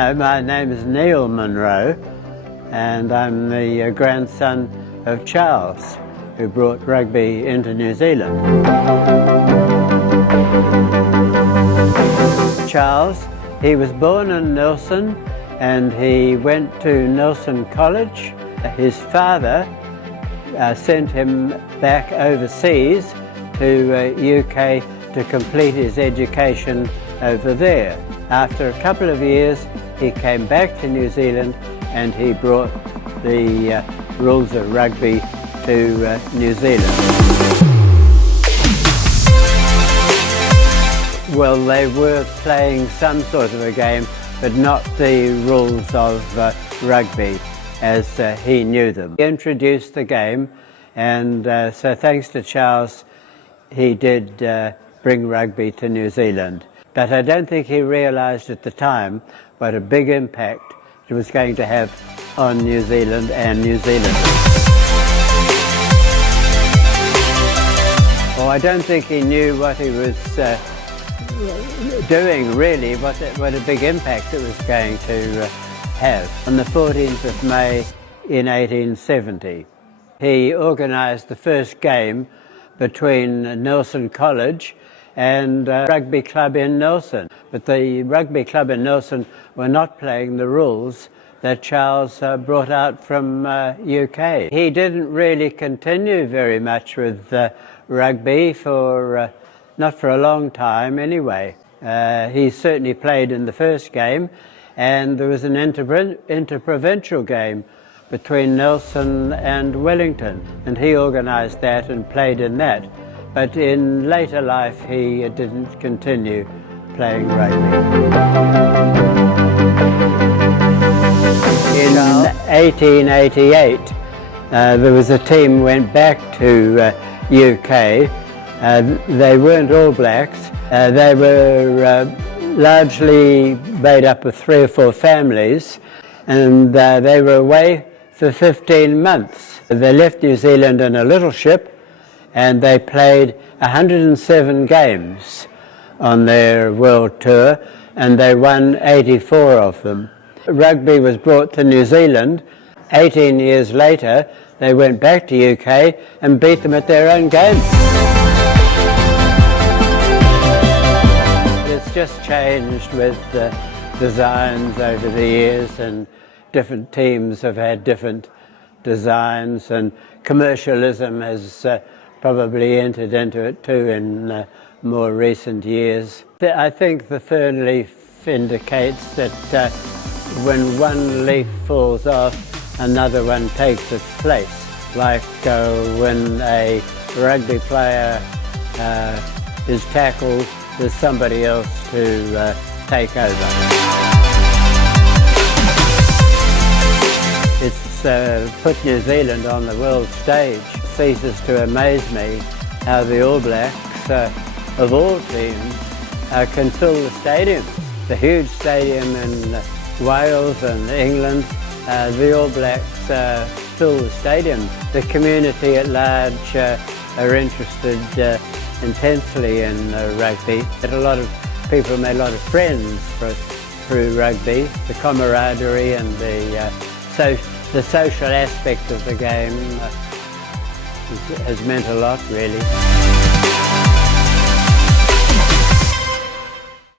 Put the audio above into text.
No, my name is Neil Monro, and I'm the grandson of Charles, who brought rugby into New Zealand. Charles, he was born in Nelson, and he went to Nelson College. His father sent him back overseas to UK to complete his education over there. After a couple of years, he came back to New Zealand and he brought the rules of rugby to New Zealand. Well, they were playing some sort of a game, but not the rules of rugby as he knew them. He introduced the game, and so thanks to Charles, he did bring rugby to New Zealand. But I don't think he realised at the time what a big impact it was going to have on New Zealand and New Zealanders. Oh, I don't think he knew what he was doing, really, what a big impact it was going to have. On the 14th of May in 1870, he organised the first game between Nelson College and rugby club in Nelson. But the rugby club in Nelson were not playing the rules that Charles brought out from UK. He didn't really continue very much with rugby for, not for a long time anyway. He certainly played in the first game, and there was an interprovincial game between Nelson and Wellington, and he organised that and played in that. But in later life, he didn't continue playing rugby. In 1888, there was a team went back to UK. They weren't All Blacks. They were largely made up of 3 or 4 families, and they were away for 15 months. They left New Zealand in a little ship, and they played 107 games on their world tour, and they won 84 of them. Rugby was brought to New Zealand. 18 years later, they went back to UK and beat them at their own game. It's just changed with the designs over the years, and different teams have had different designs, and commercialism has probably entered into it too in more recent years. I think the fern leaf indicates that when one leaf falls off, another one takes its place, like when a rugby player is tackled, there's somebody else to take over. It's put New Zealand on the world stage. It ceases to amaze me how the All Blacks, of all teams, can fill the stadiums. The huge stadium in Wales and England, the All Blacks fill the stadium. The community at large are interested intensely in rugby. A lot of people made a lot of friends through rugby. The camaraderie and the social aspect of the game has meant a lot, really.